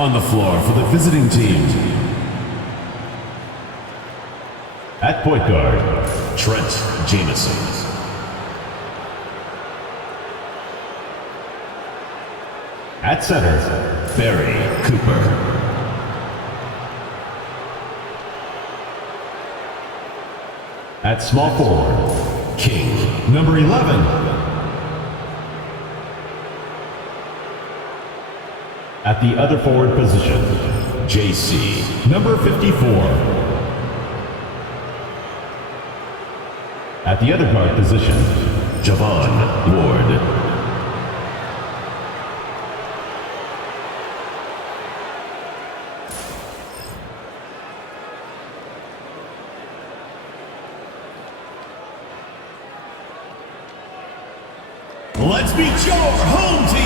On the floor for the visiting team. At point guard, Trent Jamison. At center, Barry Cooper. At small forward, King, number 11. At the other forward position, JC, number 54. At the other guard position, Javon Ward. Let's meet your home team.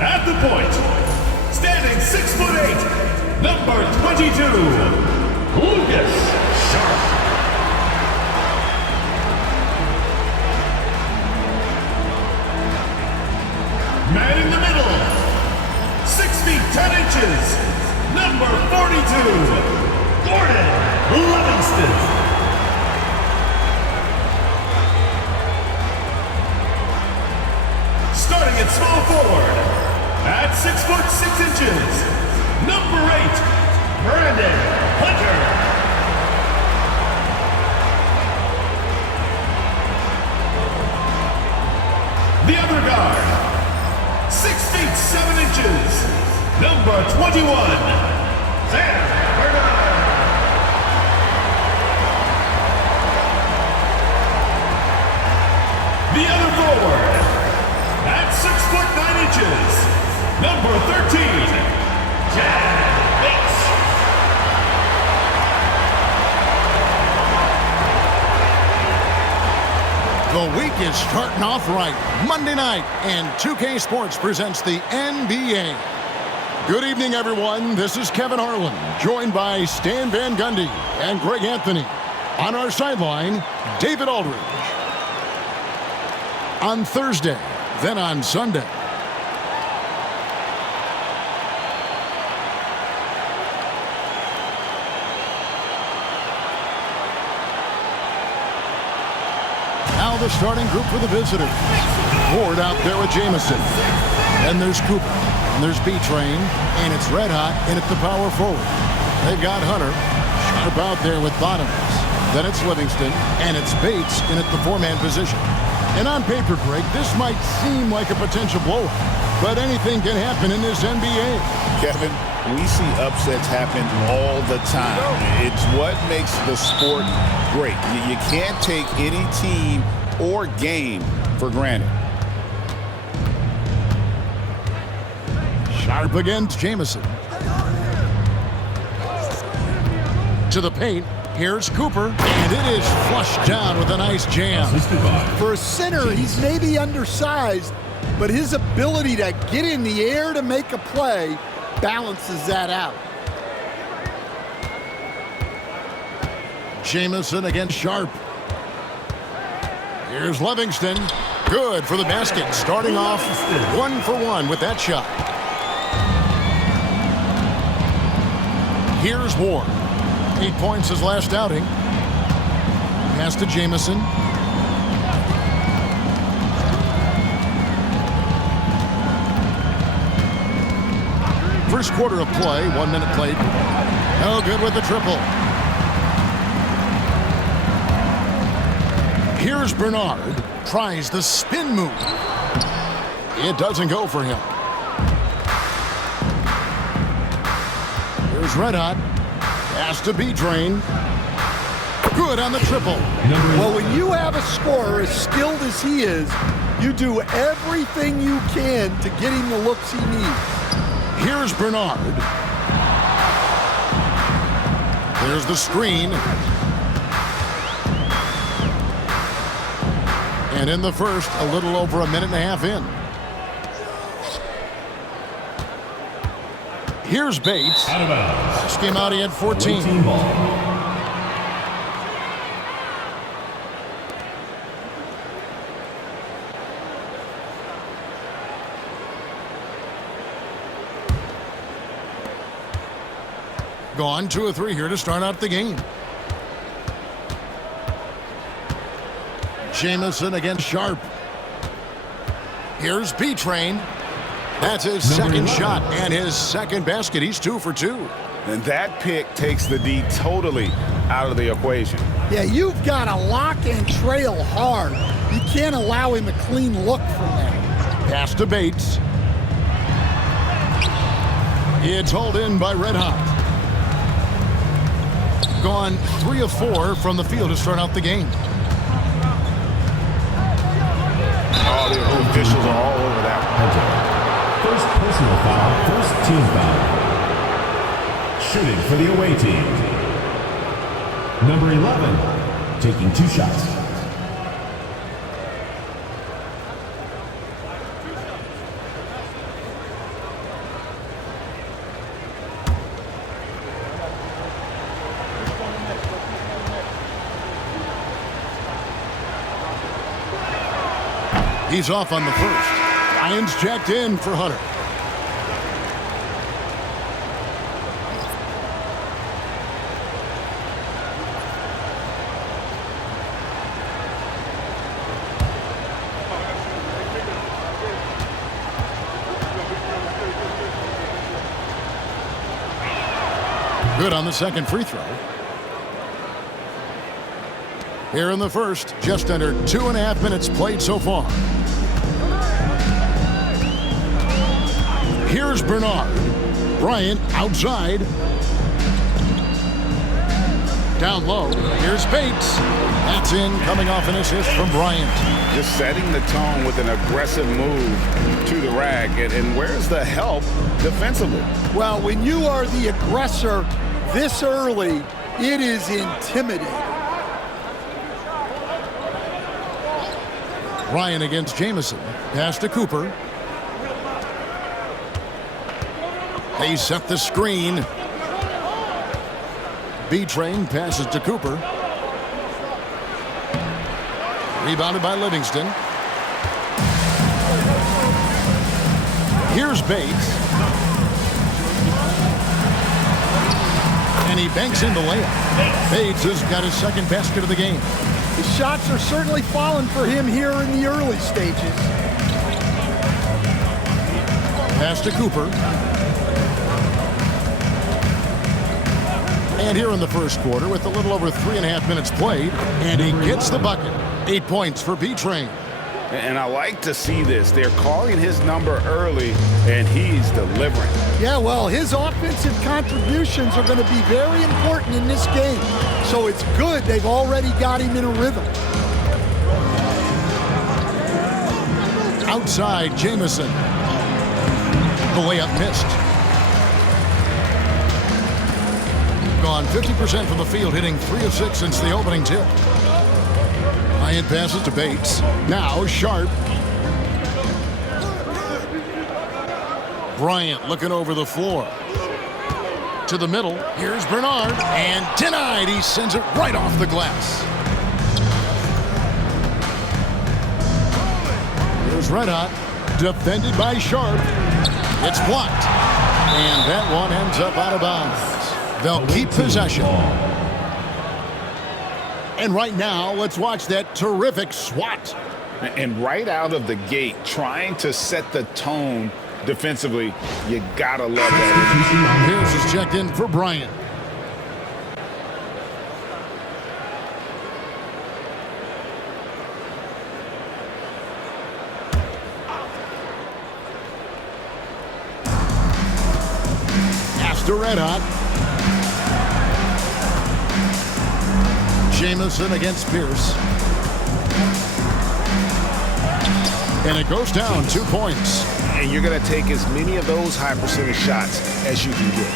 At the point, standing 6'8", number 22. Lucas Sharp. Man in the middle, 6 feet 10 inches, number 42, Gordon Livingston. Starting at small forward, at 6 foot 6 inches, number 8, Brandon Hunter. The other guard, 6 feet 7 inches, number 21, Sam Bernard. The other forward, at 6 foot 9 inches, number 13, Jan Bates. The week is starting off right. Monday night, and 2K Sports presents the NBA. Good evening, everyone. This is Kevin Harlan, joined by Stan Van Gundy and Greg Anthony. On our sideline, David Aldridge. On Thursday, then on Sunday. Now the starting group for the visitors. Ward out there with Jamison. Then there's Cooper. And there's B-Train. And it's red hot in at the power forward. They've got Hunter. Sharp out there with Bottoms. Then it's Livingston. And it's Bates in at the four-man position. And on paper, Greg, this might seem like a potential blowout. But anything can happen in this NBA. Kevin, we see upsets happen all the time. It's what makes the sport great. You can't take any team or game for granted. Sharp against Jamison. To the paint. Here's Cooper. And it is flushed down with a nice jam. For a center, he's maybe undersized, but his ability to get in the air to make a play balances that out. Jamison against Sharp. Here's Livingston. Good for the basket. Starting off 1 for 1 with that shot. Here's Ward. 8 points his last outing. Pass to Jamison. First quarter of play, 1 minute played. No good with the triple. Here's Bernard. Tries the spin move. It doesn't go for him. Here's Red Hot. Pass to B-Train. Good on the triple. Well, when you have a scorer as skilled as he is, you do everything you can to get him the looks he needs. Here's Bernard. There's the screen. And in the first, a little over a minute and a half in. Here's Bates. Out of bounds. This came out, he had 14. 14 ball. Gone 2 or 3 here to start out the game. Jamison against Sharp. Here's B-Train. That's his second shot and his second basket. He's 2 for 2. And that pick takes the D totally out of the equation. Yeah, you've got to lock and trail hard. You can't allow him a clean look from that. Pass to Bates. It's hauled in by Red Hot. Gone 3 of 4 from the field to start out the game. Oh, the officials are all over that. First personal foul, first team foul. Shooting for the away team. Number 11, taking 2 shots. He's off on the first. Lions checked in for Hunter. Good on the second free throw. Here in the first, just under 2.5 minutes played so far. Here's Bernard. Bryant outside. Down low. Here's Bates. That's in, coming off an assist from Bryant. Just setting the tone with an aggressive move to the rack. And where's the help defensively? Well, when you are the aggressor this early, it is intimidating. Ryan against Jamison. Pass to Cooper. They set the screen. B-Train passes to Cooper. Rebounded by Livingston. Here's Bates. And he banks in the layup. Bates has got his second basket of the game. The shots are certainly falling for him here in the early stages. Pass to Cooper. And here in the first quarter with a little over 3.5 minutes played, and he gets the bucket. 8 points for B-Train. And I like to see this. They're calling his number early, and he's delivering. Yeah, well, his offensive contributions are going to be very important in this game. So it's good they've already got him in a rhythm. Outside, Jamison. The layup missed. Gone 50% from the field, hitting 3 of 6 since the opening tip. Ryan passes to Bates. Now Sharp. Bryant looking over the floor. To the middle. Here's Bernard. And denied. He sends it right off the glass. Here's Red Hot. Defended by Sharp. It's blocked. And that one ends up out of bounds. They'll keep possession. And right now, let's watch that terrific swat. And right out of the gate, trying to set the tone defensively, you gotta love that. Pierce is checked in for Bryant. Pass to Red Hot. Jamison against Pierce. And it goes down 2 points. And you're going to take as many of those high percentage shots as you can get.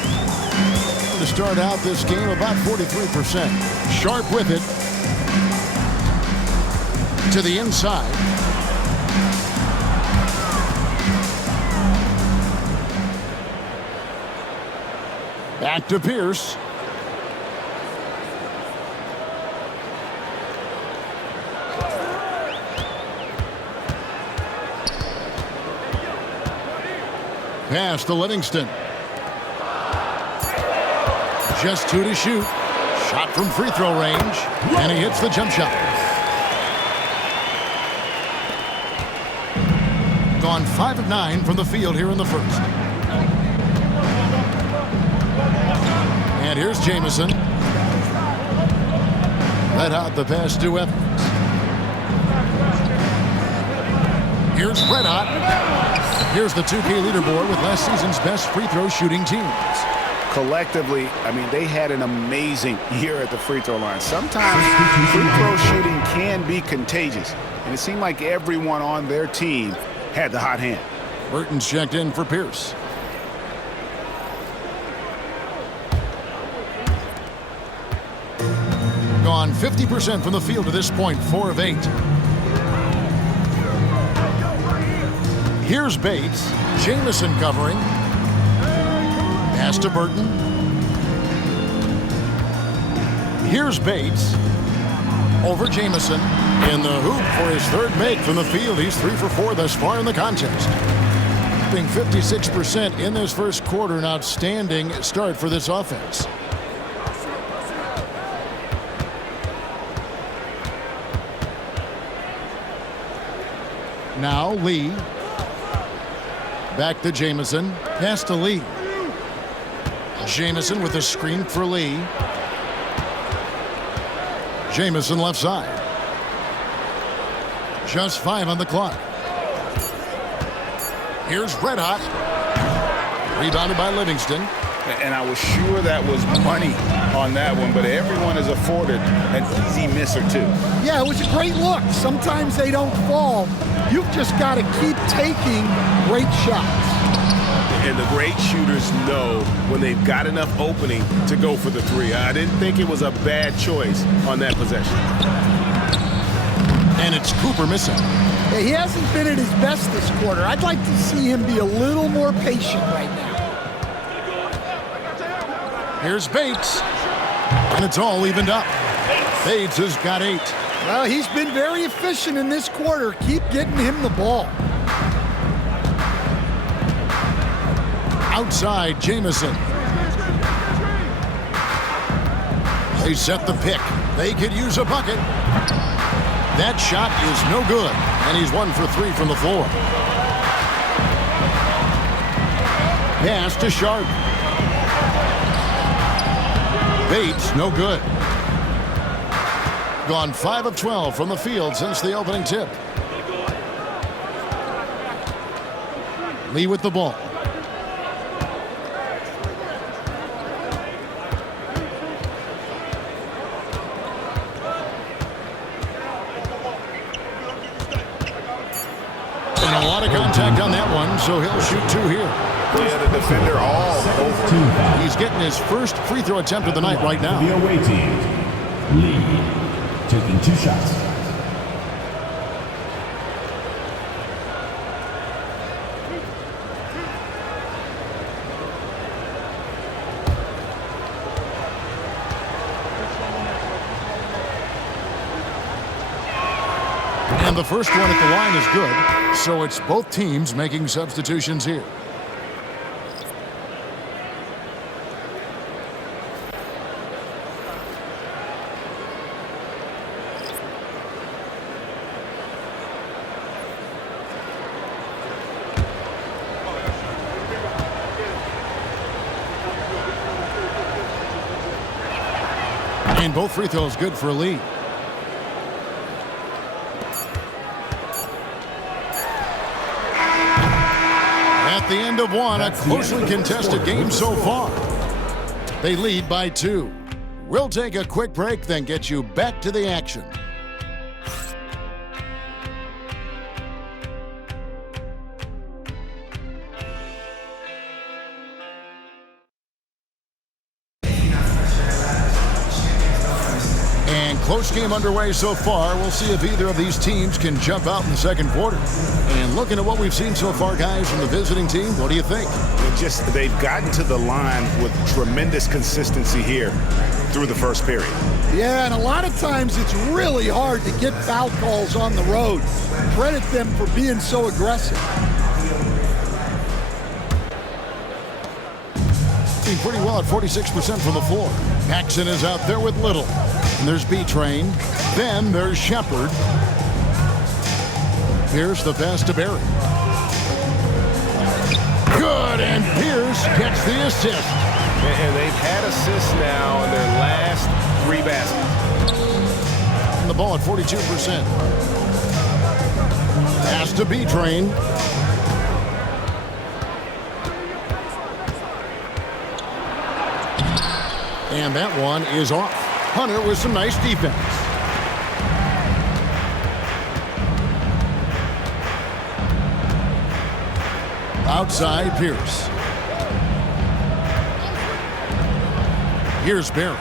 To start out this game, about 43%. Sharp with it. To the inside. Back to Pierce. Pass to Livingston. Just 2 to shoot. Shot from free throw range. And he hits the jump shot. Gone 5 of 9 from the field here in the first. And here's Jamison. Red hot the past 2 efforts. Here's Red hot. Here's the 2K leaderboard with last season's best free throw shooting teams. Collectively, I mean, they had an amazing year at the free throw line. Sometimes free throw shooting can be contagious, and it seemed like everyone on their team had the hot hand. Burton's checked in for Pierce. Gone 50% from the field to this point, 4 of 8. Here's Bates. Jamison covering. Pass to Burton. Here's Bates. Over Jamison. In the hoop for his 3rd make from the field. He's 3 for 4 thus far in the contest. Being 56% in this first quarter. An outstanding start for this offense. Now Lee. Back to Jamison. Pass to Lee. Jamison with a screen for Lee. Jamison left side. Just 5 on the clock. Here's Red hot. Rebounded by Livingston. And I was sure that was money on that one, but everyone is afforded an easy miss or 2. Yeah, it was a great look. Sometimes they don't fall. You've just got to keep taking great shots. And the great shooters know when they've got enough opening to go for the 3. I didn't think it was a bad choice on that possession. And it's Cooper missing. Yeah, he hasn't been at his best this quarter. I'd like to see him be a little more patient right now. Here's Bates. And it's all evened up. Bates has got 8. Well, he's been very efficient in this quarter. Keep getting him the ball. Outside, Jamison. They set the pick. They could use a bucket. That shot is no good. And he's 1 for 3 from the floor. Pass to Sharp. Bates, no good. Gone 5 of 12 from the field since the opening tip. Lee with the ball. And a lot of contact on that one, so he'll shoot 2 here. Yeah, the defender all over. He's getting his first free throw attempt of the night right now. The away team, Lee, taking 2 shots. And the first one at the line is good, so it's both teams making substitutions here. And both free throws good for Lee. At the end of one, a closely contested game so far. They lead by 2. We'll take a quick break, then get you back to the action. And Close game underway so far. We'll see if either of these teams can jump out in the second quarter. And looking at what we've seen so far, guys, from the visiting team, what do you think? They've gotten to the line with tremendous consistency here through the first period. Yeah, and a lot of times it's really hard to get foul calls on the road. Credit them for being so aggressive. Pretty well at 46% from the floor. Paxson is out there with Little. And there's B-Train. Then there's Shepard. Here's the pass to Barry. Good, and Pierce gets the assist. And they've had assists now in their last 3 baskets. And the ball at 42%. Pass to B-Train. And that one is off. Hunter with some nice defense. Outside Pierce. Here's Barry.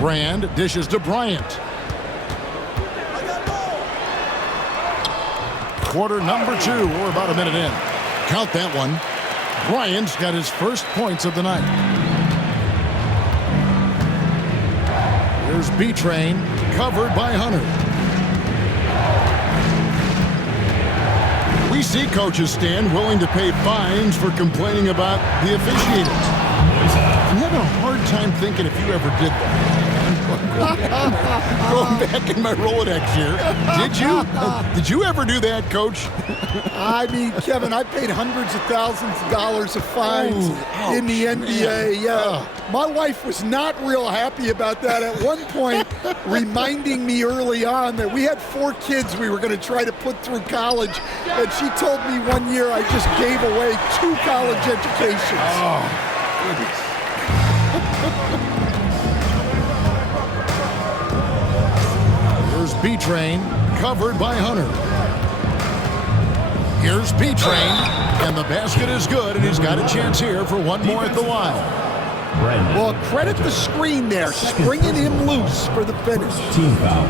Brand dishes to Bryant. Quarter number 2. We're about a minute in. Count that one. Bryant's got his first points of the night. There's B-Train, covered by Hunter. We see coaches stand willing to pay fines for complaining about the officiating. I'm having a hard time thinking if you ever did that. Going back in my Rolodex here. Did you ever do that, Coach? I mean, Kevin, I paid hundreds of thousands of dollars of fines in the NBA. Yeah. My wife was not real happy about that at one point, reminding me early on that we had 4 kids we were going to try to put through college. And she told me one year I just gave away 2 college educations. Oh, goodness. Here's B-Train, covered by Hunter. Here's B-Train, and the basket is good, and he's got a chance here for one more at the line. Well, credit the screen there, springing him loose for the finish. Team foul.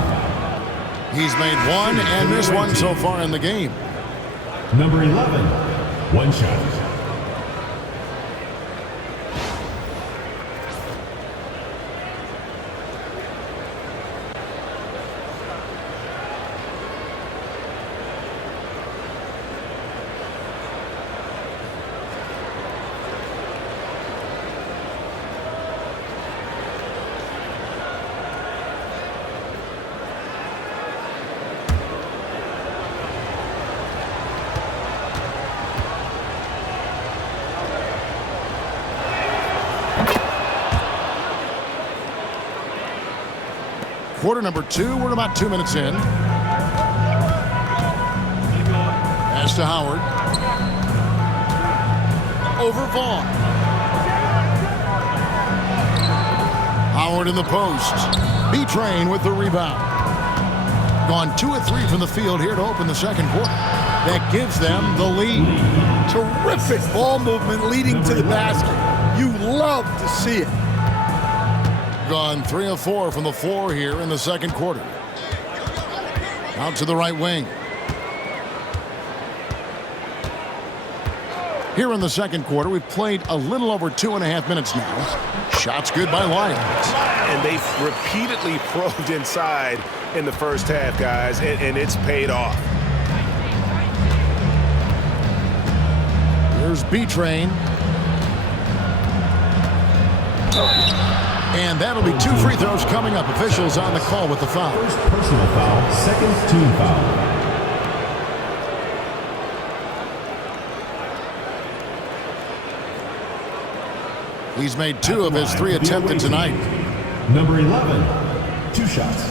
He's made one and missed one so far in the game. Number 11, one shot. Quarter number 2, we're about 2 minutes in. Pass to Howard. Over Vaughn. Howard in the post. B-Train with the rebound. Gone 2 of 3 from the field here to open the second quarter. That gives them the lead. Terrific ball movement leading to the basket. You love to see it. Gone 3 of 4 from the floor here in the second quarter. Out to the right wing. Here in the second quarter, we've played a little over 2.5 minutes now. Shots good by Lyons. And they've repeatedly probed inside in the first half, guys, and it's paid off. Here's B-Train. And that'll be 2 free throws coming up. Officials on the call with the foul. First personal foul, second team foul. He's made 2 of his 3 attempted tonight. Number 11, 2 shots.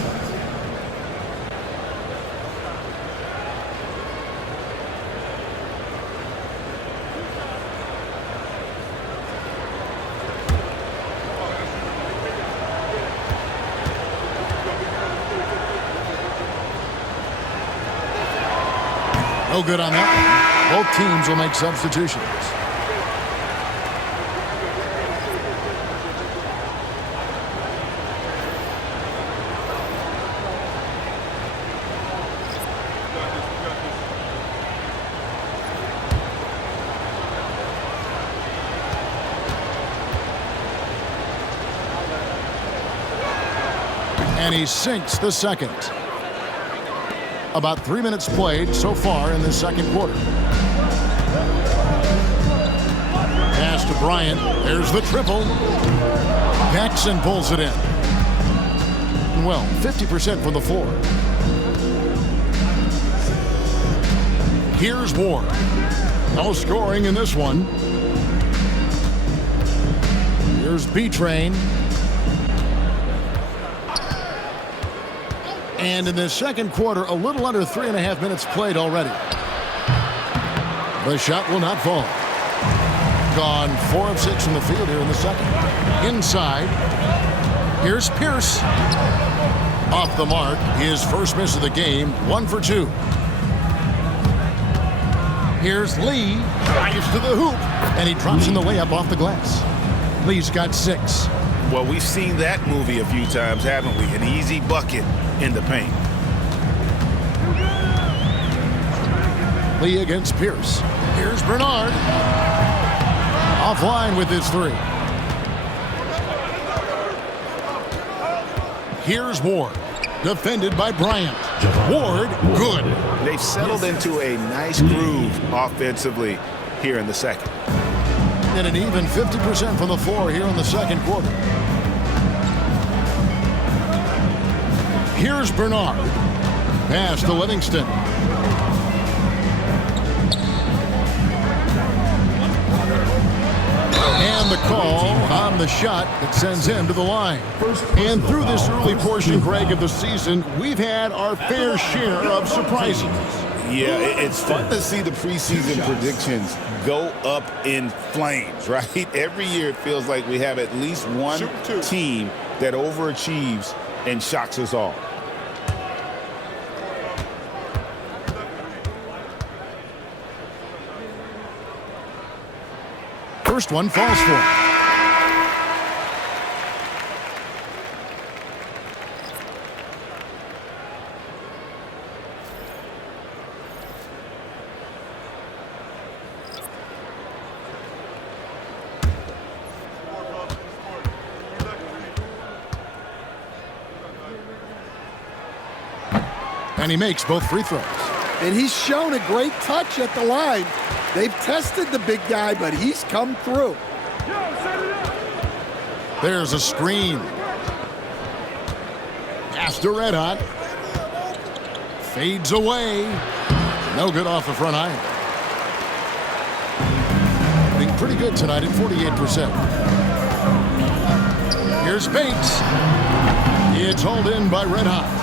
No good on that. Both teams will make substitutions. And he sinks the second. About 3 minutes played so far in the second quarter. Pass to Bryant. There's the triple. Paxson pulls it in. Well, 50% from the floor. Here's Ward. No scoring in this one. Here's B-Train. And in the second quarter, a little under 3.5 minutes played already. The shot will not fall. Gone 4 of 6 from the field here in the second. Inside. Here's Pierce. Off the mark. His first miss of the game. 1 for 2. Here's Lee. Drives to the hoop. And he drops in the layup off the glass. Lee's got 6. Well, we've seen that movie a few times, haven't we? An easy bucket in the paint. Lee against Pierce. Here's Bernard. Offline with his 3. Here's Ward. Defended by Bryant. Ward, good. They've settled into a nice groove offensively here in the second. And an even 50% from the floor here in the second quarter. Here's Bernard. Pass to Livingston. And the call on the shot that sends him to the line. And through this early portion, Greg, of the season, we've had our fair share of surprises. Yeah, it's fun to see the preseason predictions go up in flames, right? Every year it feels like we have at least one team that overachieves and shocks us all. First one falls for him. And he makes both free throws. And he's shown a great touch at the line. They've tested the big guy, but he's come through. There's a screen. Pass to Red Hot. Fades away. No good off the front iron. Being pretty good tonight at 48%. Here's Bates. It's hauled in by Red Hot.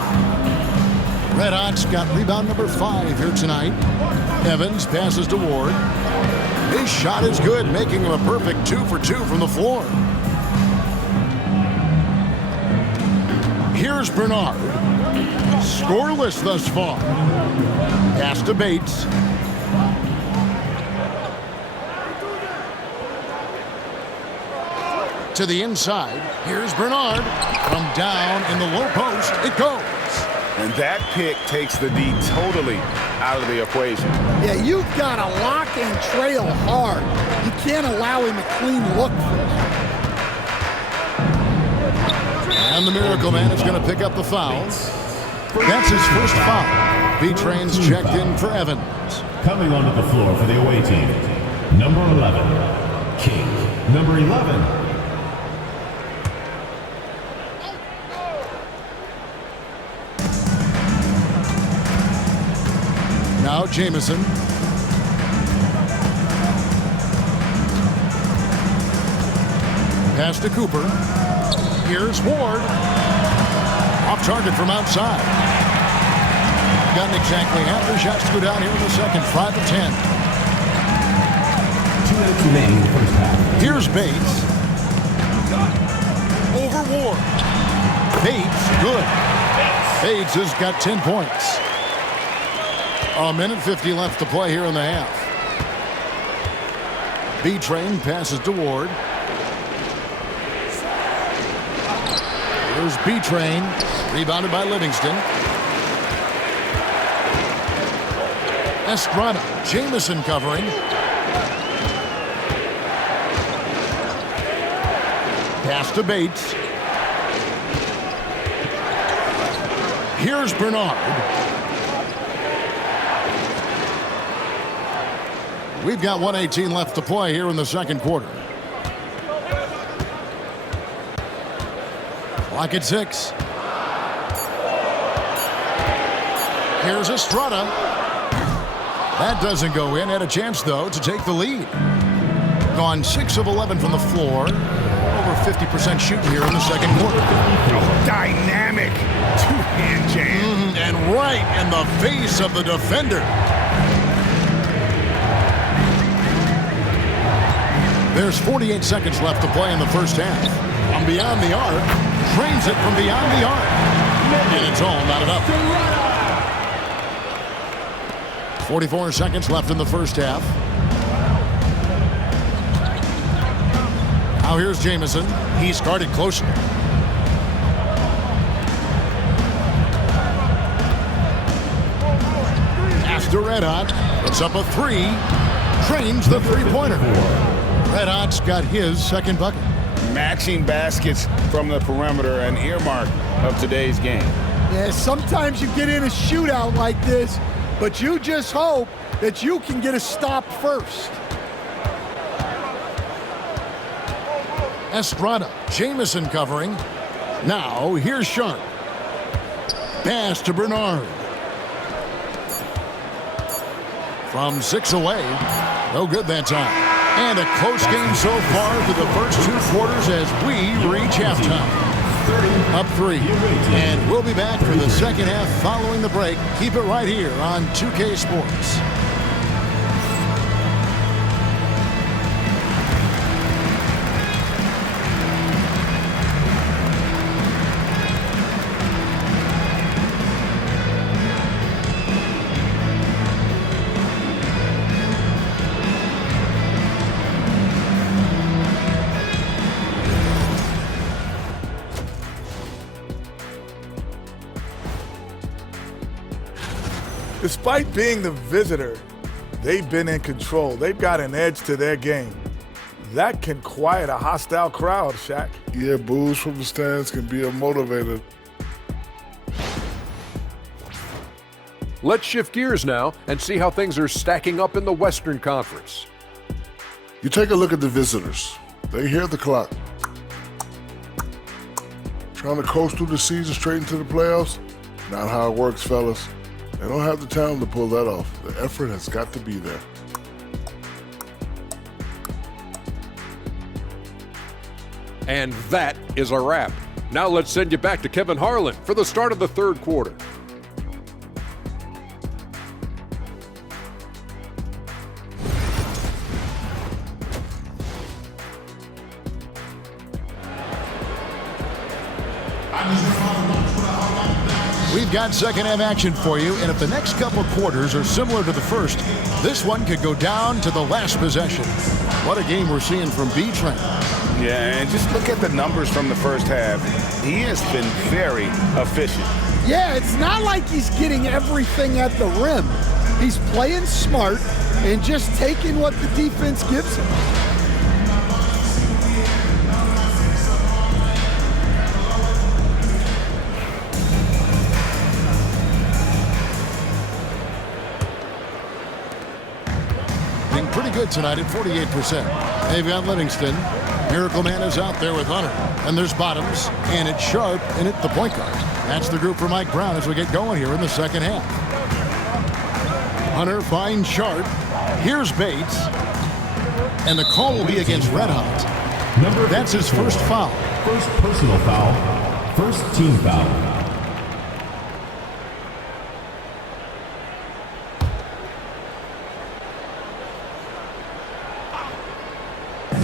Red Hot's got rebound number 5 here tonight. Evans passes to Ward. His shot is good, making him a perfect 2 for 2 from the floor. Here's Bernard. Scoreless thus far. Pass to Bates. To the inside. Here's Bernard. From down in the low post, it goes. And that pick takes the D totally out of the equation. Yeah, you've got to lock and trail hard. You can't allow him a clean look for that. And the Miracle Man is going to pick up the foul. That's his first foul. B-Train's checked in for Evans. Coming onto the floor for the away team, number 11, King. Number 11. Now Jamison. Pass to Cooper. Here's Ward. Off target from outside. Gotten exactly half their shots to go down here in the second. 5 of 10. 2 minutes remaining in the first half. Here's Bates. Over Ward. Bates, good. Bates has got 10 points. A minute 50 left to play here in the half. B-Train passes to Ward. Here's B-Train. Rebounded by Livingston. Estrada. Jamison covering. Pass to Bates. Here's Bernard. We've got 1:18 left to play here in the second quarter. Clock at 6. Here's Estrada. That doesn't go in. Had a chance, though, to take the lead. Gone 6 of 11 from the floor. Over 50% shooting here in the second quarter. Oh, dynamic two-hand jam. And right in the face of the defender. There's 48 seconds left to play in the first half. From beyond the arc. Trains it from beyond the arc. And it's all knotted up. 44 seconds left in the first half. Now here's Jamison. He's guarded closely. After Red Hot, puts up a 3. Trains the three-pointer. Red Hot's got his second bucket. Matching baskets from the perimeter, an earmark of today's game. Yeah, sometimes you get in a shootout like this, but you just hope that you can get a stop first. Estrada, Jamison covering. Now here's Sharp. Pass to Bernard. From 6 away. No good that time. And a close game so far for the first 2 quarters as we reach halftime. Up 3. And we'll be back for the second half following the break. Keep it right here on 2K Sports. Despite being the visitor, they've been in control. They've got an edge to their game. That can quiet a hostile crowd, Shaq. Yeah, boos from the stands can be a motivator. Let's shift gears now and see how things are stacking up in the Western Conference. You take a look at the visitors. They hear the clock. Trying to coast through the season straight into the playoffs? Not how it works, fellas. They don't have the talent to pull that off. The effort has got to be there. And that is a wrap. Now let's send you back to Kevin Harlan for the start of the third quarter. We've got second half action for you, and if the next couple quarters are similar to the first, this one could go down to the last possession. What a game we're seeing from B-Train. Yeah, and just look at the numbers from the first half. He has been very efficient. Yeah, it's not like he's getting everything at the rim. He's playing smart and just taking what the defense gives him. Pretty good tonight at 48%. They've got Livingston. Miracle Man is out there with Hunter. And there's Bottoms. And it's Sharp and it's the point guard. That's the group for Mike Brown as we get going here in the second half. Hunter finds Sharp. Here's Bates. And the call will be against Red Hot. That's his first foul. First personal foul. First team foul.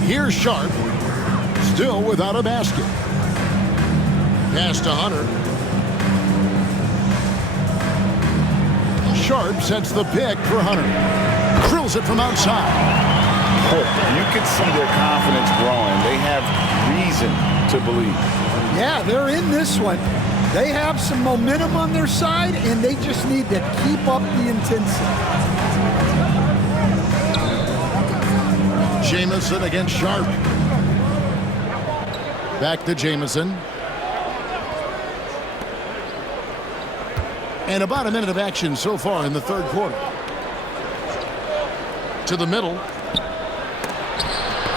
Here's Sharp, still without a basket. Pass to Hunter. Sharp sets the pick for Hunter. Drills it from outside. You can see their confidence growing. They have reason to believe. Yeah, they're in this one. They have some momentum on their side, and they just need to keep up the intensity. Jamison against Sharp. Back to Jamison. And about a minute of action so far in the third quarter. To the middle.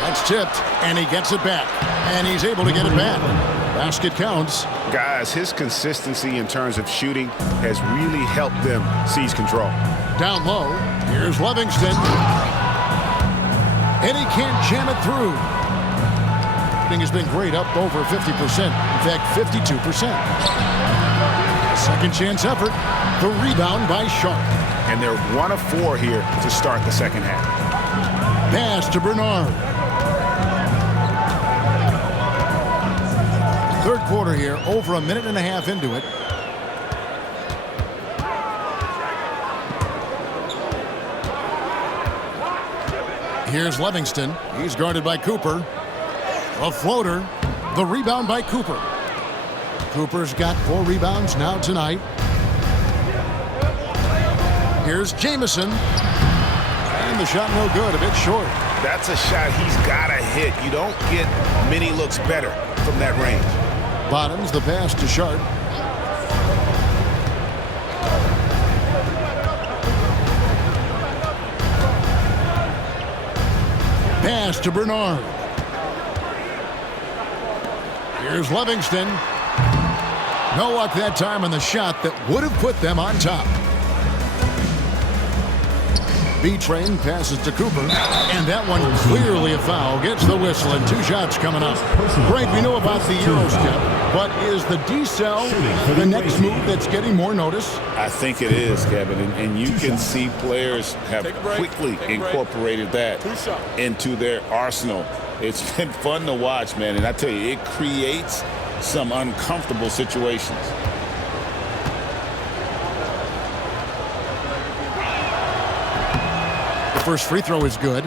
That's tipped, and he gets it back. And he's able to get it back. Basket counts. Guys, his consistency in terms of shooting has really helped them seize control. Down low. Here's Livingston. And he can't jam it through. Shooting has been great, up over 50%. In fact, 52%. Second chance effort. The rebound by Sharp. And they're 1 of 4 here to start the second half. Pass to Bernard. Third quarter here, over a minute and a half into it. Here's Livingston. He's guarded by Cooper. A floater. The rebound by Cooper. Cooper's got 4 rebounds now tonight. Here's Jamison. And the shot no good, a bit short. That's a shot he's got to hit. You don't get many looks better from that range. Bottoms the pass to Sharp. Pass to Bernard. Here's Livingston. No luck that time on the shot that would have put them on top. B-Train passes to Cooper, and that one clearly a foul. Gets the whistle, and 2 shots coming up. Greg, we know about the Euro step, but is the D-cell the next move that's getting more notice? I think it is, Kevin, and you can see players have quickly incorporated that into their arsenal. It's been fun to watch, man, and I tell you, it creates some uncomfortable situations. First free throw is good.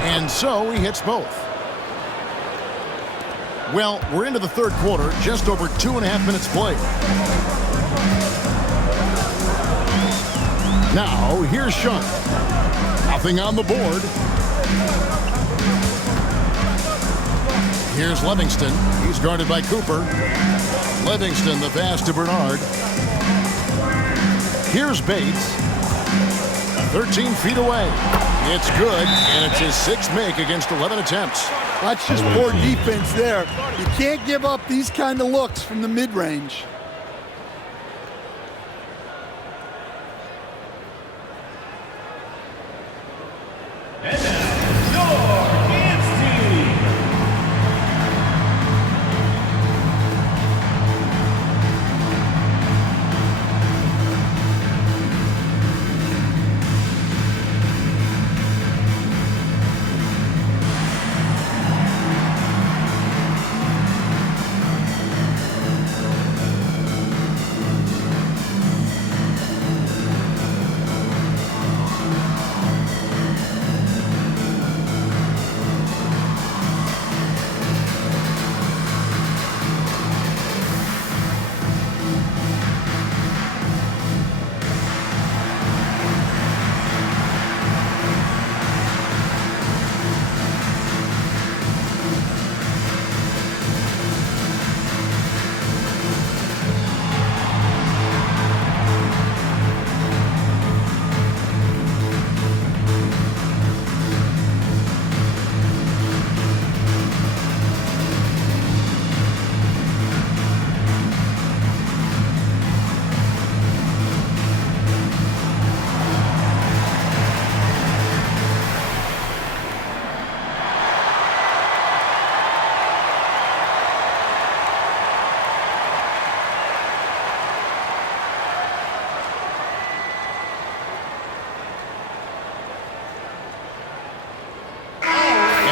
And so he hits both. Well, we're into the third quarter, just over 2.5 minutes played. Now, here's Sharp. Nothing on the board. Here's Livingston. He's guarded by Cooper. Livingston, the pass to Bernard. Here's Bates. 13 feet away. It's good, and it's his 6th make against 11 attempts. That's just poor defense there. You can't give up these kind of looks from the mid-range.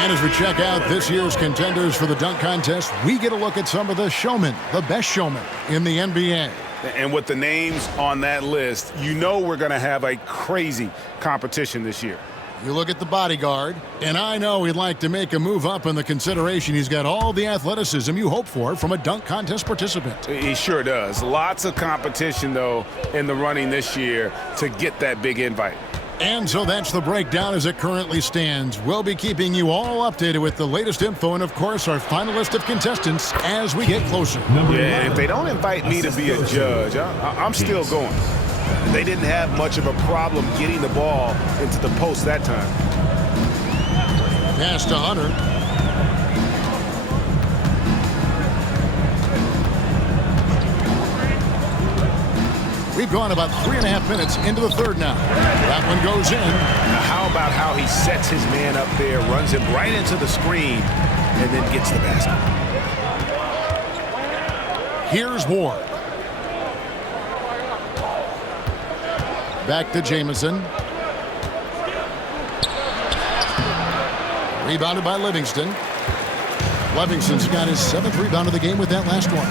And as we check out this year's contenders for the dunk contest, we get a look at some of the showmen, the best showmen in the NBA. And with the names on that list, you know we're going to have a crazy competition this year. You look at the bodyguard, and I know he'd like to make a move up in the consideration. He's got all the athleticism you hope for from a dunk contest participant. He sure does. Lots of competition, though, in the running this year to get that big invite. And so that's the breakdown as it currently stands. We'll be keeping you all updated with the latest info and, of course, our final list of contestants as we get closer. Yeah, if they don't invite me to be a judge, I'm still going. They didn't have much of a problem getting the ball into the post that time. Pass to Hunter. We've gone about 3.5 minutes into the third now. That one goes in. Now, how about how he sets his man up there, runs him right into the screen, and then gets the basket. Here's Ward. Back to Jamison. Rebounded by Livingston. Livingston's got his 7th rebound of the game with that last one.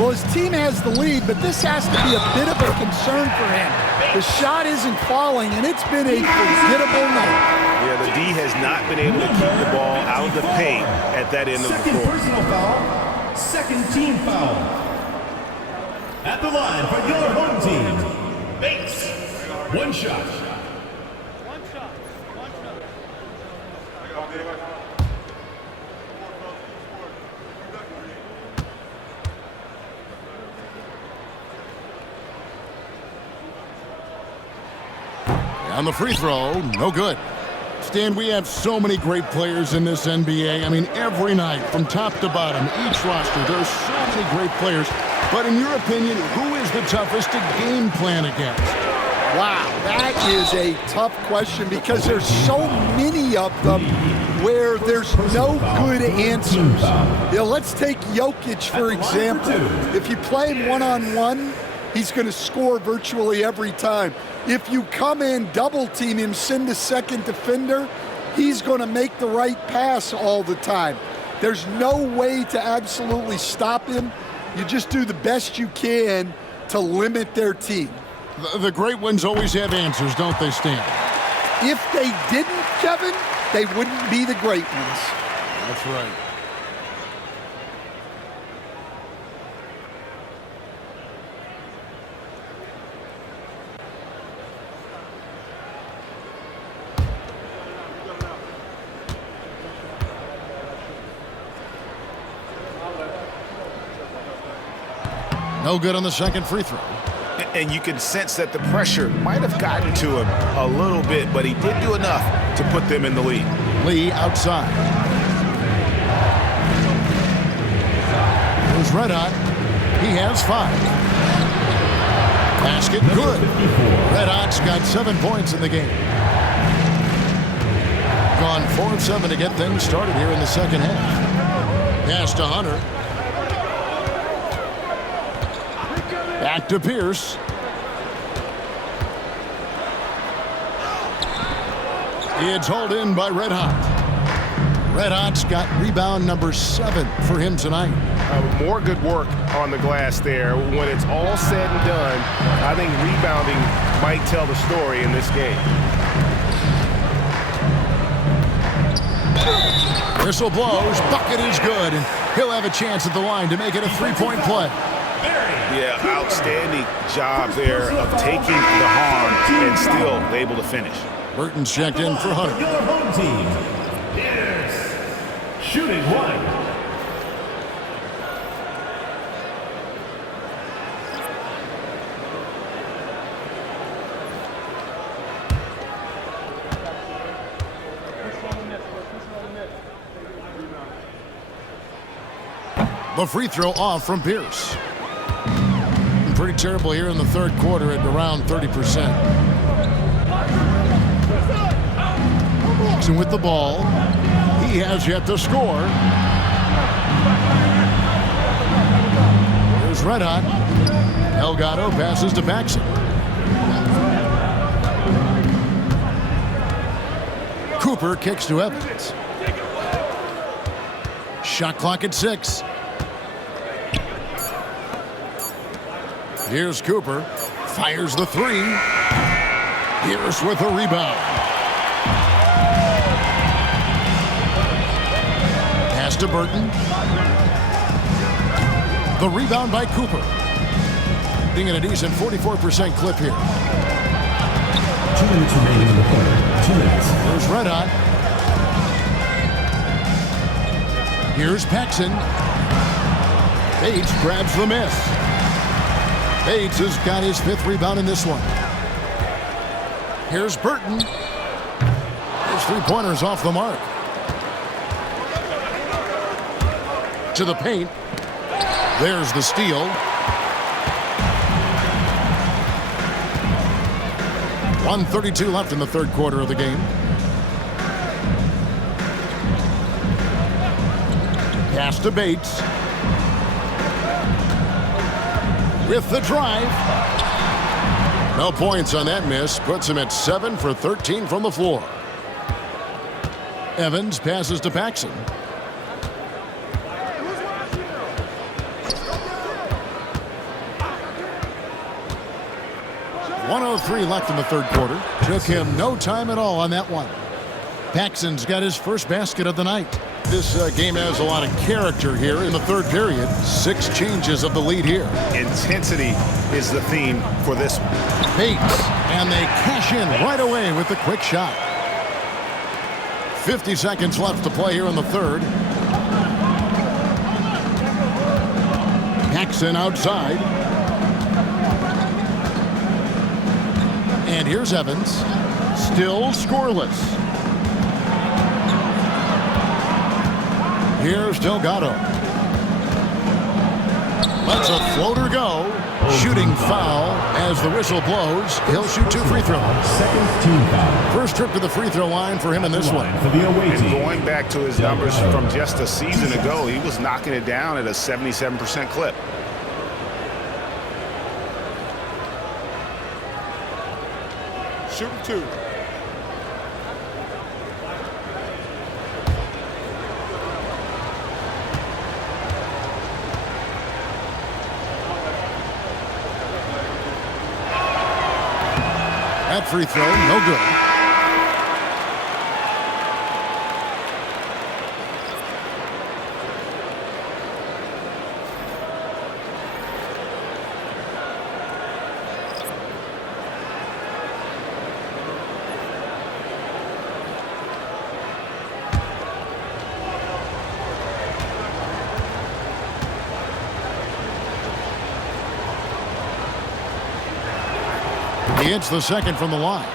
Well, his team has the lead, but this has to be a bit of a concern for him. The shot isn't falling, and it's been a forgettable night. Yeah, the D has not been able to keep the ball out of the paint at that end of the Second floor. personal foul. Second team foul. At the line for your home team, Bates. One shot. On the free throw, no good. Stan, we have so many great players in this NBA. I mean, every night, from top to bottom, each roster, there are so many great players. But in your opinion, who is the toughest to game plan against? Wow, that is a tough question because there's so many of them where there's no good answers. You know, let's take Jokic, for example. If you play him one-on-one, he's going to score virtually every time. If you come in, double team him, send a second defender, he's going to make the right pass all the time. There's no way to absolutely stop him. You just do the best you can to limit their team. The great ones always have answers, don't they, Stan? If they didn't, Kevin, they wouldn't be the great ones. That's right. No good on the second free throw. And you can sense that the pressure might have gotten to him a little bit, but he did do enough to put them in the lead. Lee outside. Here's Red Hot. He has 5. Basket good. Red Hot's got 7 points in the game. Gone 4 of 7 to get things started here in the second half. Pass to Hunter. Back to Pierce. It's hauled in by Red Hot. Red Hot's got rebound number 7 for him tonight. More good work on the glass there. When it's all said and done, I think rebounding might tell the story in this game. Whistle blows. Bucket is good, and he'll have a chance at the line to make it a 3-point play. Yeah, outstanding job there of taking the harm and still able to finish. Burton's checked in for Hunter. Your home team, Pierce. Shooting 1. The free throw off from Pierce. Pretty terrible here in the third quarter at around 30%. Jackson with the ball. He has yet to score. Here's Red Hot. Delgado passes to Paxson. Cooper kicks to Evans. Shot clock at 6. Here's Cooper. Fires the 3. Pierce with a rebound. Pass to Burton. The rebound by Cooper. Being at a decent 44% clip here. 2 minutes remaining in the quarter. 2 minutes. There's Red Hot. Here's Paxson. Bates grabs the miss. Bates has got his 5th rebound in this one. Here's Burton. His 3-pointers off the mark. To the paint. There's the steal. 1:32 left in the 3rd quarter of the game. Pass to Bates. With the drive. No points on that miss. Puts him at 7 for 13 from the floor. Evans passes to Paxson. 1:03 left in the 3rd quarter. Took him no time at all on that one. Paxson's got his first basket of the night. This game has a lot of character here in the 3rd period. 6 changes of the lead here. Intensity is the theme for this one. Bates, and they cash in right away with the quick shot. 50 seconds left to play here in the 3rd. Paxson outside. And here's Evans. Still scoreless. Here's Delgado. Lets a floater go. Shooting foul as the whistle blows. He'll shoot 2 free throws. 2nd team foul. First trip to the free throw line for him in this one. For the away And team. going back to his numbers from just a season ago, he was knocking it down at a 77% clip. Shooting 2. That free throw, no good. He hits the second from the line.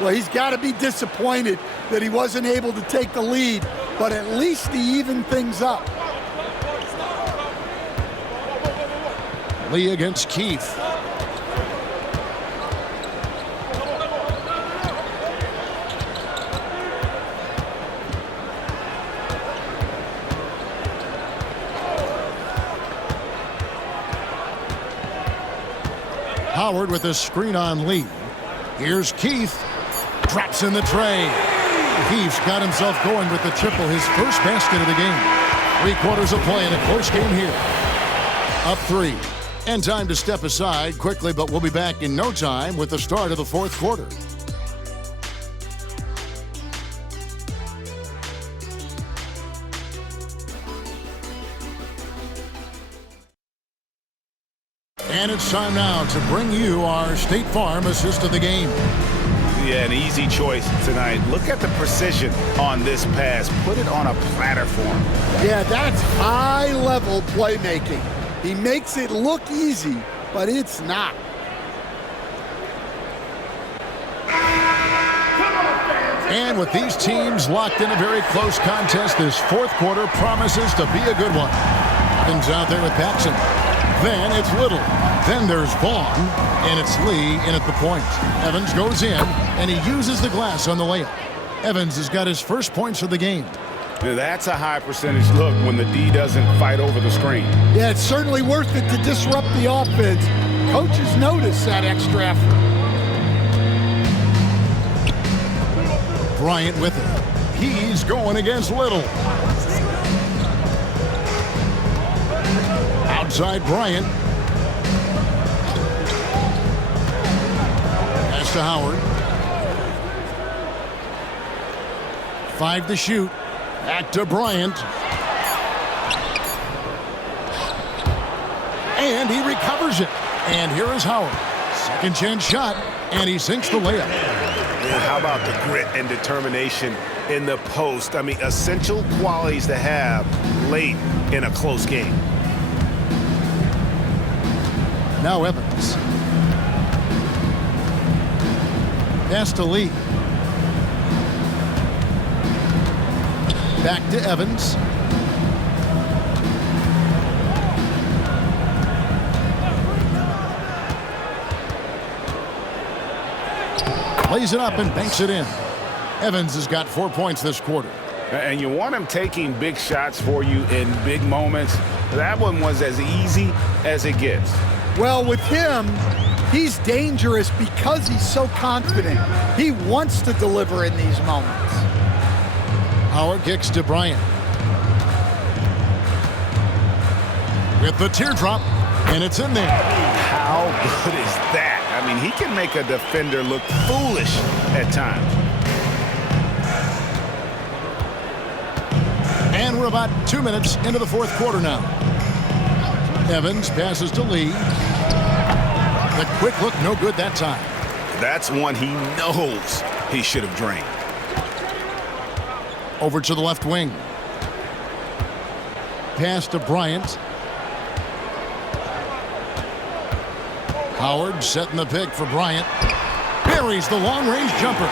Well, he's got to be disappointed that he wasn't able to take the lead, but at least he evened things up. Lee against Keith. Howard with a screen on Lee. Here's Keith. Drops in the tray. Keith's got himself going with the triple, his first basket of the game. 3 quarters of play in a close game here. Up 3. And time to step aside quickly, but we'll be back in no time with the start of the 4th quarter. And it's time now to bring you our State Farm assist of the game. Yeah, an easy choice tonight. Look at the precision on this pass. Put it on a platter for him. Yeah, that's high-level playmaking. He makes it look easy, but it's not. And with these teams locked in a very close contest, this 4th quarter promises to be a good one. Evans out there with Paxson. Then it's Little. Then there's Vaughn. And it's Lee in at the point. Evans goes in, and he uses the glass on the layup. Evans has got his first points of the game. Now, that's a high percentage look when the D doesn't fight over the screen. Yeah, it's certainly worth it to disrupt the offense. Coaches notice that extra effort. Bryant with it. He's going against Little. Outside Bryant. Pass to Howard. 5 to shoot. Back to Bryant. And he recovers it. And here is Howard. Second chance shot, and he sinks the layup. Yeah, how about the grit and determination in the post? I mean, essential qualities to have late in a close game. Now Evans. Pass to Lee. Back to Evans. Lays it up and banks it in. Evans has got 4 points this quarter. And you want him taking big shots for you in big moments. That one was as easy as it gets. Well, with him, he's dangerous because he's so confident. He wants to deliver in these moments. Howard kicks to Bryant. With the teardrop, and it's in there. How good is that? I mean, he can make a defender look foolish at times. And we're about 2 minutes into the fourth quarter now. Evans passes to Lee. The quick look, no good that time. That's one he knows he should have drained. Over to the left wing. Pass to Bryant. Howard setting the pick for Bryant. Buries the long-range jumper.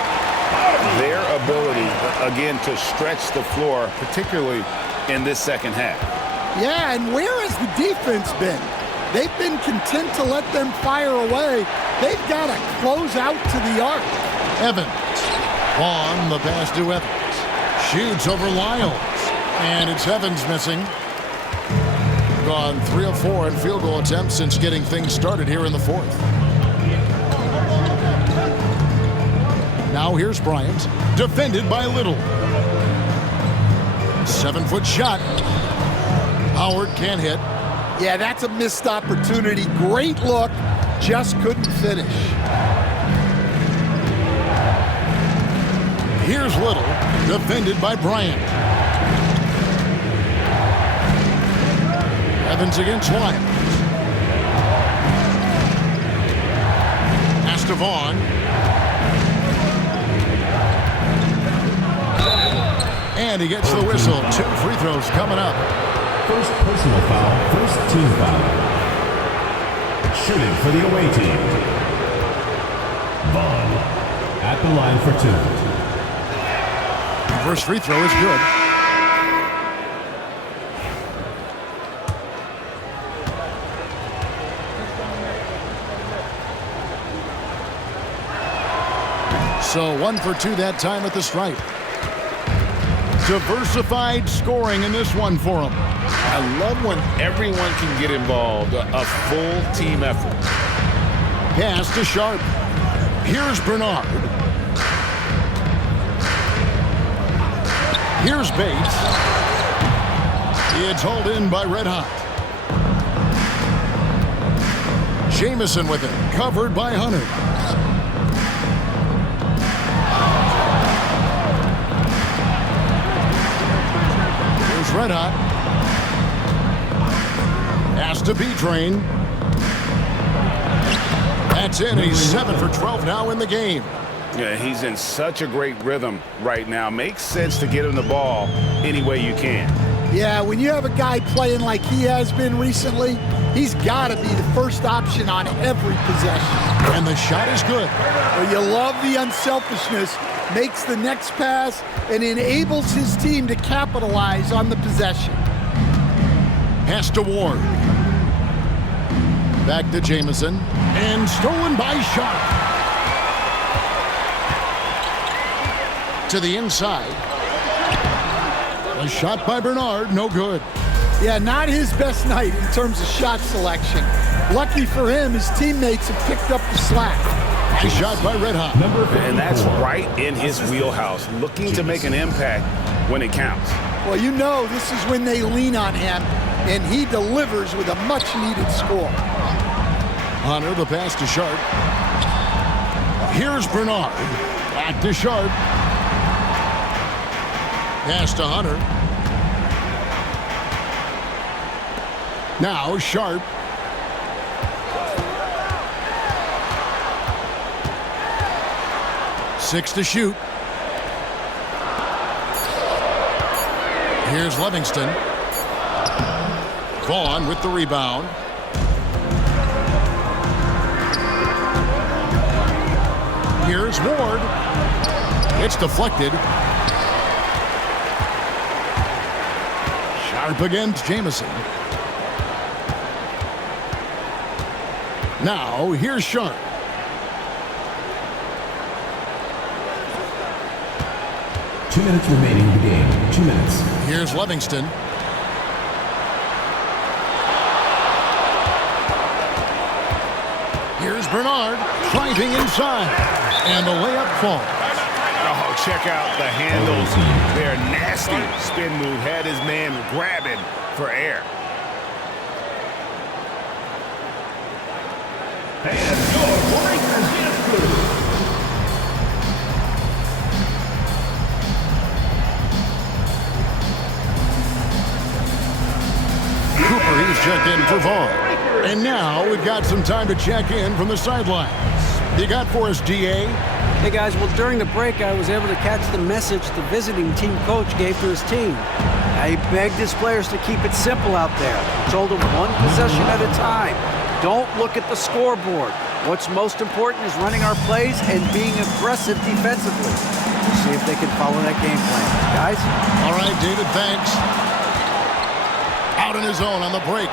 Their ability, again, to stretch the floor, particularly in this second half. Yeah, and where has the defense been? They've been content to let them fire away. They've got to close out to the arc. Evans on the pass to Evans. Shoots over Lyles. And it's Evans missing. Gone 3 of 4 in field goal attempts since getting things started here in the fourth. Now here's Bryant, defended by Little. 7-foot shot. Howard can't hit. Yeah, that's a missed opportunity. Great look, just couldn't finish. Here's Little, defended by Bryant. Evans against Lyles. Pass to Vaughn. And he gets the whistle. 2 free throws coming up. First personal foul, first team foul. Shooting for the away team. Vaughn at the line for 2. First free throw is good. So 1 for 2 that time at the stripe. Diversified scoring in this one for him. I love when everyone can get involved, a full team effort. Pass to Sharp. Here's Bernard. Here's Bates. It's hauled in by Red Hot. Jamison with it, covered by Hunter. Red Hot. Has to be trained. That's in. He's 7 for 12 now in the game. Yeah, he's in such a great rhythm right now. Makes sense to get him the ball any way you can. Yeah, when you have a guy playing like he has been recently, he's got to be the first option on every possession. And the shot is good. Well, you love the unselfishness. Makes the next pass and enables his team to capitalize on the possession. Pass to Ward. Back to Jamison. And stolen by Sharp. To the inside. A shot by Bernard, no good. Yeah, not his best night in terms of shot selection. Lucky for him, his teammates have picked up the slack. A shot by Red Hot. And that's right in his wheelhouse, looking to make an impact when it counts. Well, you know this is when they lean on him, and he delivers with a much-needed score. Hunter, the pass to Sharp. Here's Bernard. Back to Sharp. Pass to Hunter. Now Sharp. 6 to shoot. Here's Livingston. Vaughn with the rebound. Here's Ward. It's deflected. Sharp against Jamison. Now, here's Sharp. Two minutes remaining in the game. 2 minutes. Here's Livingston. Here's Bernard driving inside. And the layup falls. Oh, check out the handles. Their nasty spin move had his man grabbing for air. And your Lakers is blue. Cooper, he's checked in for Vaughn. And now we've got some time to check in from the sidelines. You got for us, DA? Hey guys, well during the break I was able to catch the message the visiting team coach gave to his team. He begged his players to keep it simple out there. Told them one possession at a time. Don't look at the scoreboard. What's most important is running our plays and being aggressive defensively. We'll see if they can follow that game plan. Guys? All right, David, thanks. Out in his own on the break.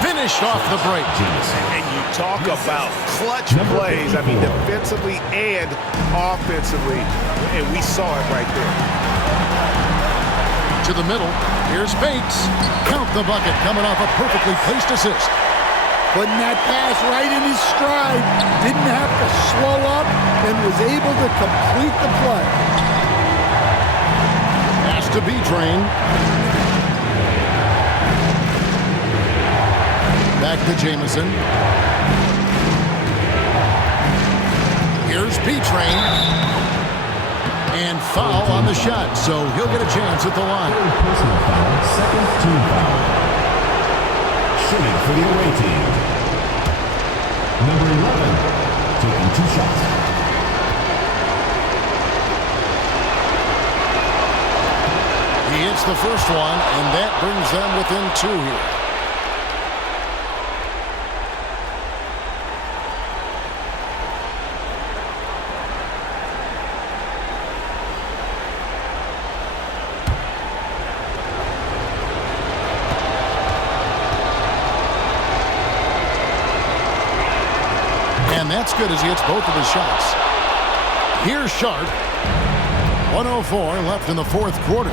Finished off the break. And you talk about clutch plays. I mean, defensively and offensively. And we saw it right there. To the middle. Here's Bates. Count the bucket coming off a perfectly placed assist. Putting that pass right in his stride. Didn't have to slow up and was able to complete the play. Pass to B-Train. Back to Jamison. Here's B-Train. And foul on the shot, so he'll get a chance at the line. Personal foul, second team foul. Shooting for the away team. Number 11, taking 2 shots. He hits the first one, and that brings them within 2 here. And that's good as he hits both of his shots. Here's Sharp. 1:04 left in the fourth quarter.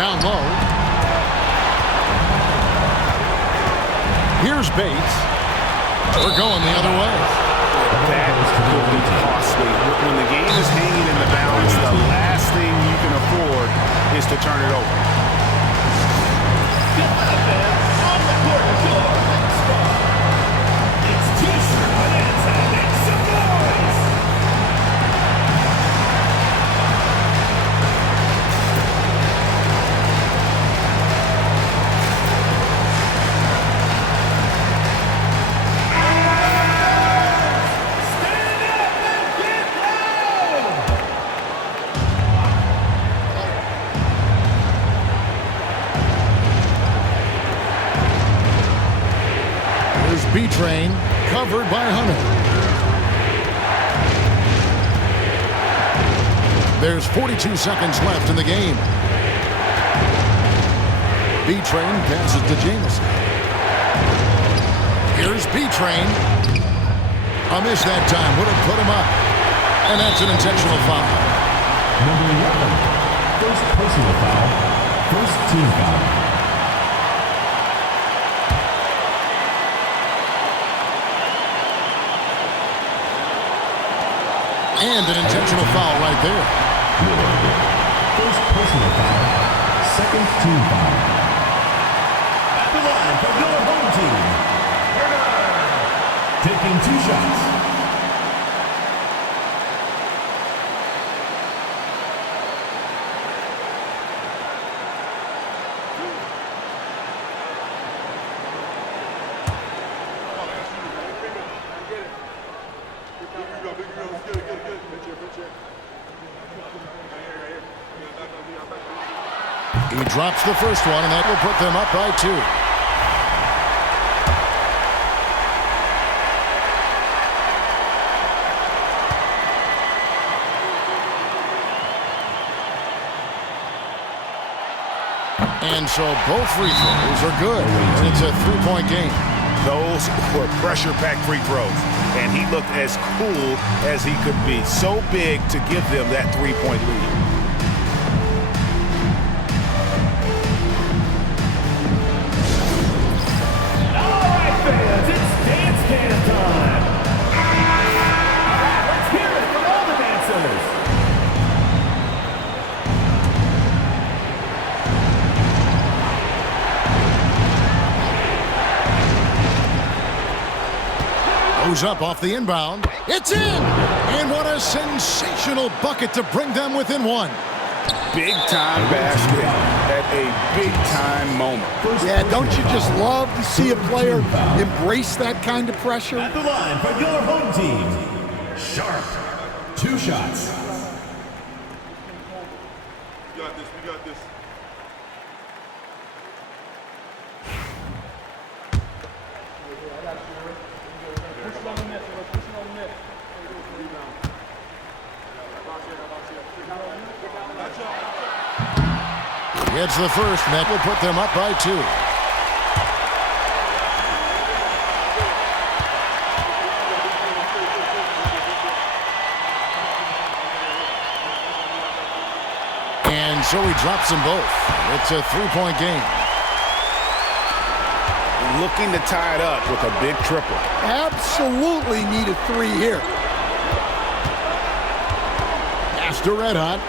Down low. Here's Bates. We're going the other way. That could be costly. When the game is hanging in the balance, the last thing you can afford is to turn it over. On the court, your next spot. It's T-shirt Bonanza. Make some noise. Stand up and get loud. Here's B-Train, covered by Hunter. There's 42 seconds left in the game. B-Train passes to Jamison. Here's B-Train. A miss that time would have put him up. And that's an intentional foul. Number 11, first personal foul, first team foul. And an intentional foul right there. First personal foul, second team foul. At the line from your home team, Bernard, taking 2 shots. He drops the first one, and that will put them up by 2. And so both free throws are good. And it's a 3-point game. Those were pressure-packed free throws, and he looked as cool as he could be. So big to give them that 3-point lead. All right, fans, it's dance can time. All right, let's hear it from all the dancers. Goes up off the inbound. It's in! And what a sensational bucket to bring them within 1. Big-time basket at a big-time moment. Yeah, don't you just love to see a player embrace that kind of pressure? At the line for your home team, Sharp. 2 shots. We got this. We got this. Gets the first, and that will put them up by 2. And so he drops them both. It's a 3-point game. Looking to tie it up with a big triple. Absolutely need a 3 here. Pass to Red Hot.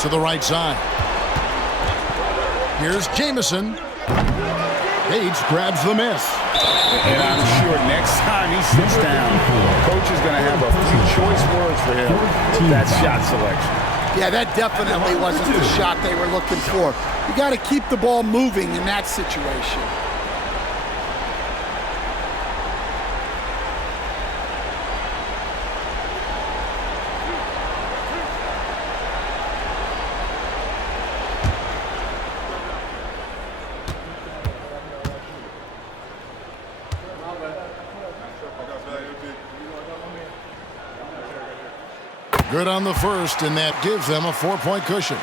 To the right side. Here's Jamison. Page grabs the miss. And I'm sure next time he sits down, coach is going to have a few choice words for him with that shot selection. Yeah, that definitely wasn't the shot they were looking for. You got to keep the ball moving in that situation. Good on the first, and that gives them a 4-point cushion.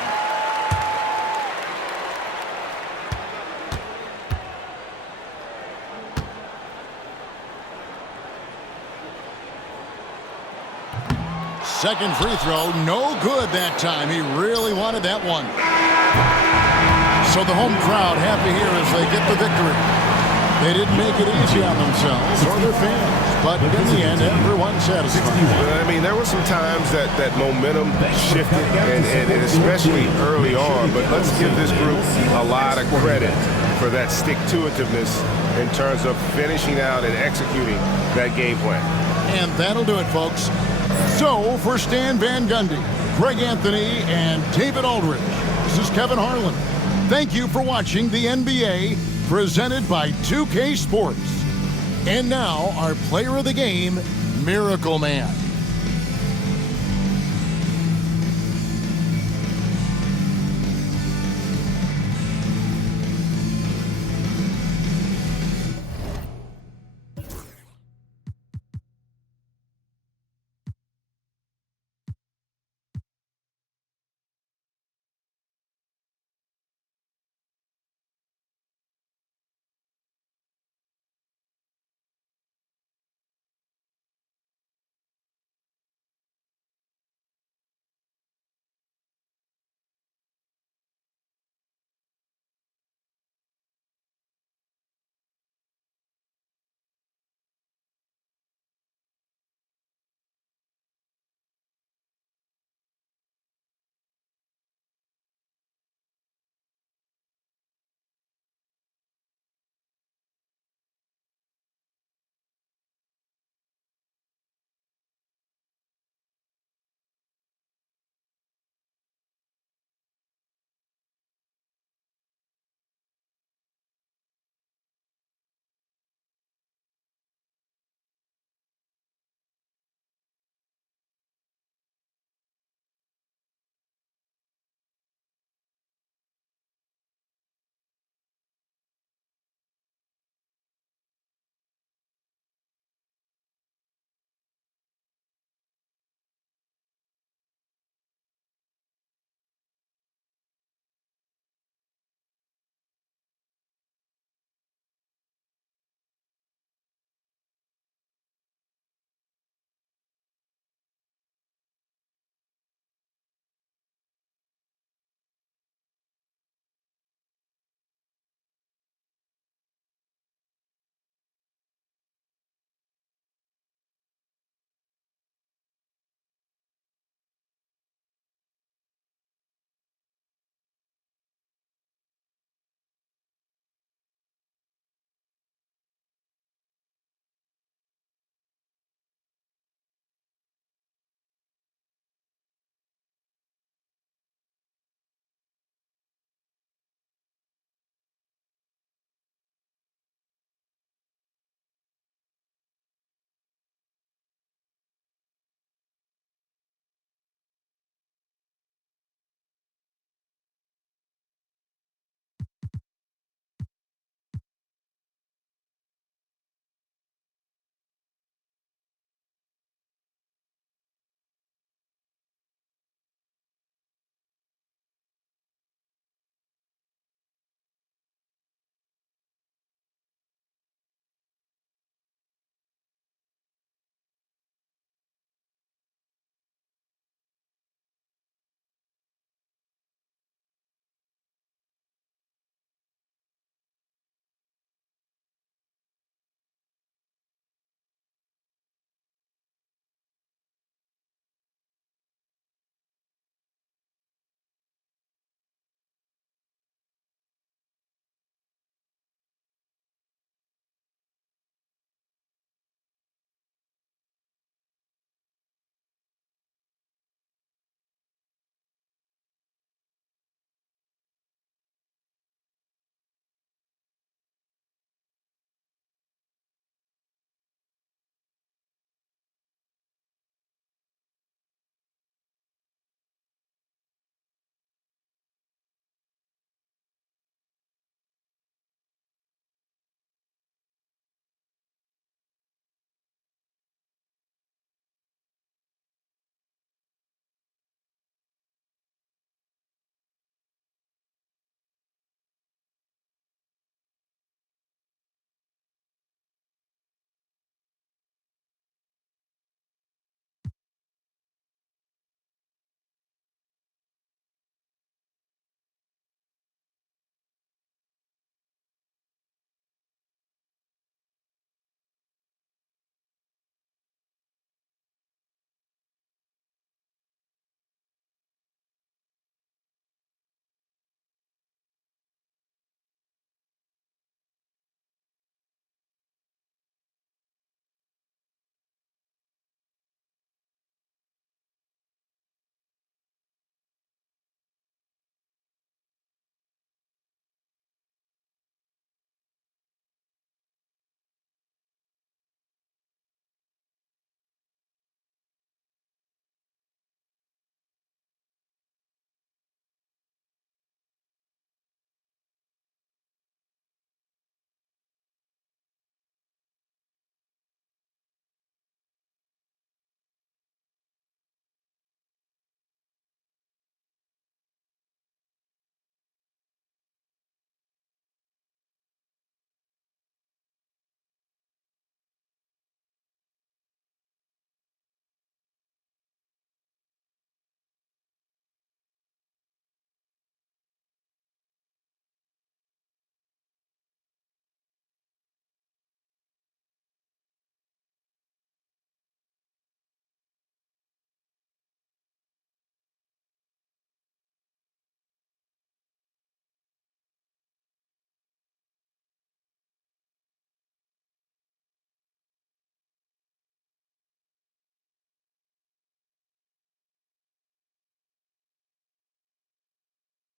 Second free throw, no good that time. He really wanted that one. So the home crowd happy here as they get the victory. They didn't make it easy on themselves or their fans, but in the end, everyone's satisfied. I mean, there were some times that momentum shifted, and especially early on, but let's give this group a lot of credit for that stick-to-itiveness in terms of finishing out and executing that game plan. And that'll do it, folks. So, for Stan Van Gundy, Greg Anthony, and David Aldridge, this is Kevin Harlan. Thank you for watching the NBA, presented by 2K Sports. And now, our player of the game, Miracle Man.